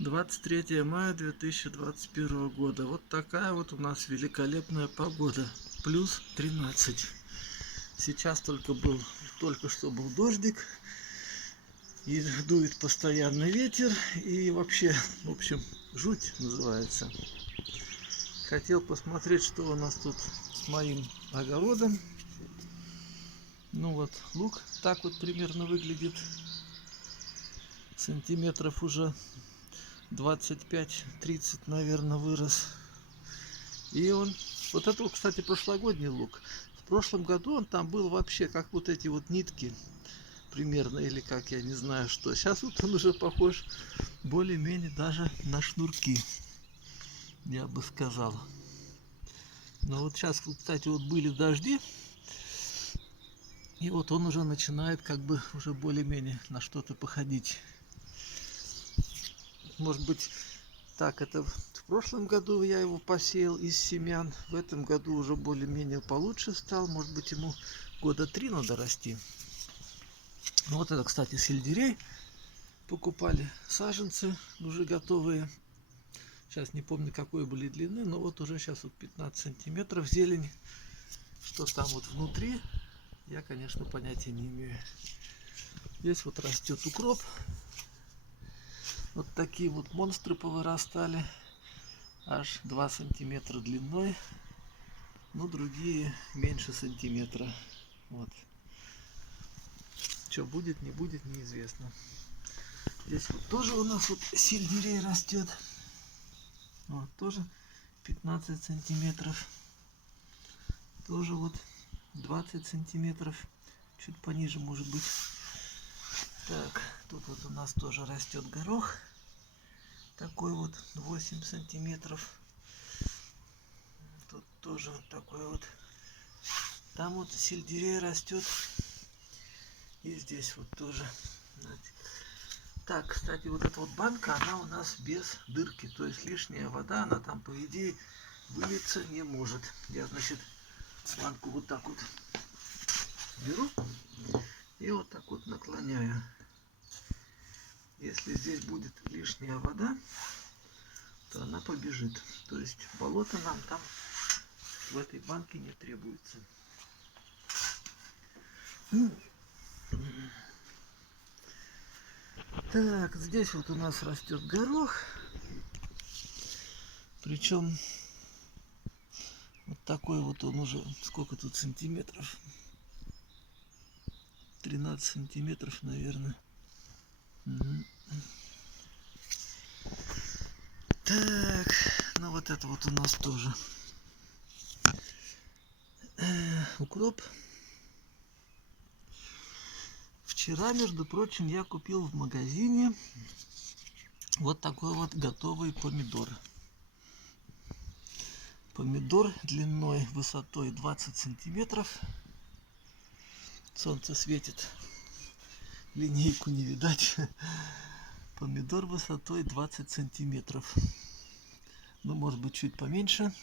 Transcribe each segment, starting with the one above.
23 мая 2021 года. Вот такая вот у нас великолепная погода. Плюс 13. Сейчас только что был дождик. И дует постоянный ветер. И вообще, в общем, жуть называется. Хотел посмотреть, что у нас тут с моим огородом. Ну вот, лук так вот примерно выглядит. Сантиметров уже 25-30, наверное, вырос. И вот это, кстати, прошлогодний лук. В прошлом году он там был вообще как вот эти вот нитки примерно, или как, я не знаю что. Сейчас вот он уже похож более-менее даже на шнурки, я бы сказал. Но вот сейчас, кстати, вот были дожди, и вот он уже начинает как бы уже более-менее на что-то походить. Может быть, так, это в прошлом году я его посеял из семян. В этом году уже более-менее получше стал. Может быть, ему года 3 надо расти. Ну, вот это, кстати, сельдерей. Покупали саженцы уже готовые. Сейчас не помню, какой были длины, но вот уже сейчас вот 15 сантиметров зелень. Что там вот внутри, я, конечно, понятия не имею. Здесь вот растет укроп. Вот такие вот монстры повырастали. Аж 2 сантиметра длиной. Ну, другие меньше сантиметра. Вот. Что будет, не будет, неизвестно. Здесь вот тоже у нас вот сельдерей растет. Вот, тоже 15 сантиметров. Тоже вот 20 сантиметров. Чуть пониже, может быть. Так, тут вот у нас тоже растет горох. Такой вот 8 сантиметров. Тут тоже вот такой вот. Там вот сельдерей растет. И здесь вот тоже. Так, кстати, вот эта вот банка, она у нас без дырки. То есть лишняя вода, она там, по идее, вылиться не может. Я, значит, банку вот так вот беру и вот так вот наклоняю. Если здесь будет лишняя вода, то она побежит. То есть болото нам там в этой банке не требуется. Так, здесь вот у нас растет горох. Причем вот такой вот он уже, сколько тут сантиметров? 13 сантиметров, наверное. Угу. Так, ну вот это вот у нас тоже укроп. Вчера, между прочим, я купил в магазине вот такой вот готовый помидор. Помидор длиной, высотой 20 сантиметров. Солнце светит, линейку не видать. Помидор высотой 20 сантиметров. Ну, может быть, чуть поменьше.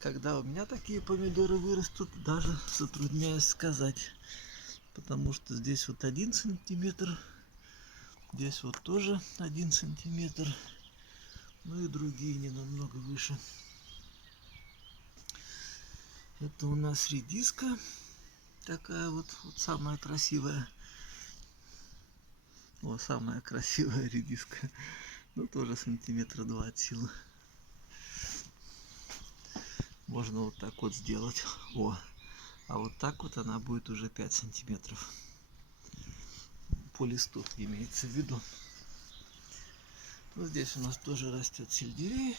Когда у меня такие помидоры вырастут, даже затрудняюсь сказать. Потому что здесь вот 1 сантиметр. Здесь вот тоже 1 сантиметр. Ну и другие не намного выше. Это у нас редиска. Такая вот самая красивая. О, самая красивая редиска. Ну, тоже сантиметра 2 от силы. Можно вот так вот сделать. О, а вот так вот она будет уже 5 сантиметров. По листу имеется в виду. Вот здесь у нас тоже растет сельдерей.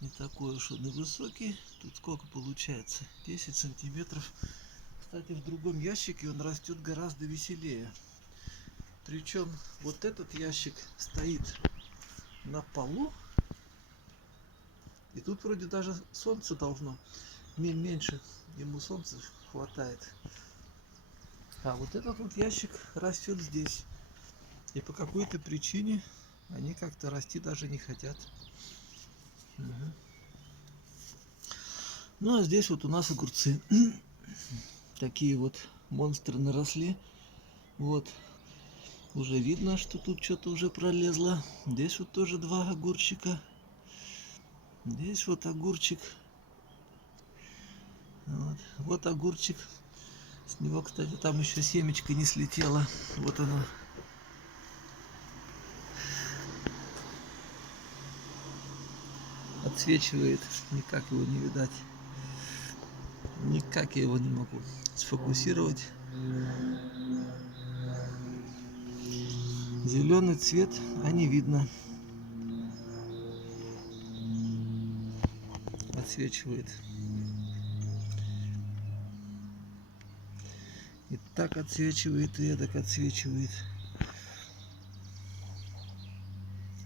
Не такой уж он и высокий. Тут сколько получается? 10 сантиметров. Кстати, в другом ящике он растет гораздо веселее. Причем вот этот ящик стоит на полу. И тут вроде даже солнце должно меньше. Ему солнца хватает. А вот этот вот ящик растет здесь. И по какой-то причине они как-то расти даже не хотят. Угу. Ну а здесь вот у нас огурцы. Такие вот монстры наросли. Вот. Уже видно, что тут что-то уже пролезло. Здесь вот тоже 2 огурчика. Здесь вот огурчик. Вот огурчик. С него, кстати, там еще семечко не слетело. Вот оно. Отсвечивает. Никак его не видать. Никак я его не могу сфокусировать. Зеленый цвет, а не видно. Отсвечивает. И так отсвечивает, и так отсвечивает.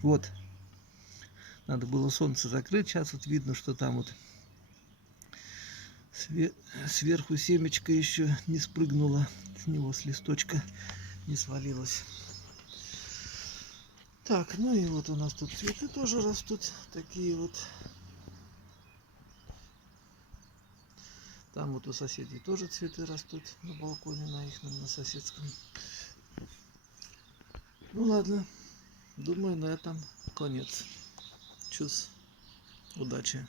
Вот. Надо было солнце закрыть. Сейчас вот видно, что там вот сверху семечко еще не спрыгнуло. С него с листочка не свалилось. Так, ну и вот у нас тут цветы тоже растут. Такие вот. Там вот у соседей тоже цветы растут на балконе, на их, на соседском. Ну ладно, думаю, на этом конец. Чус, удачи.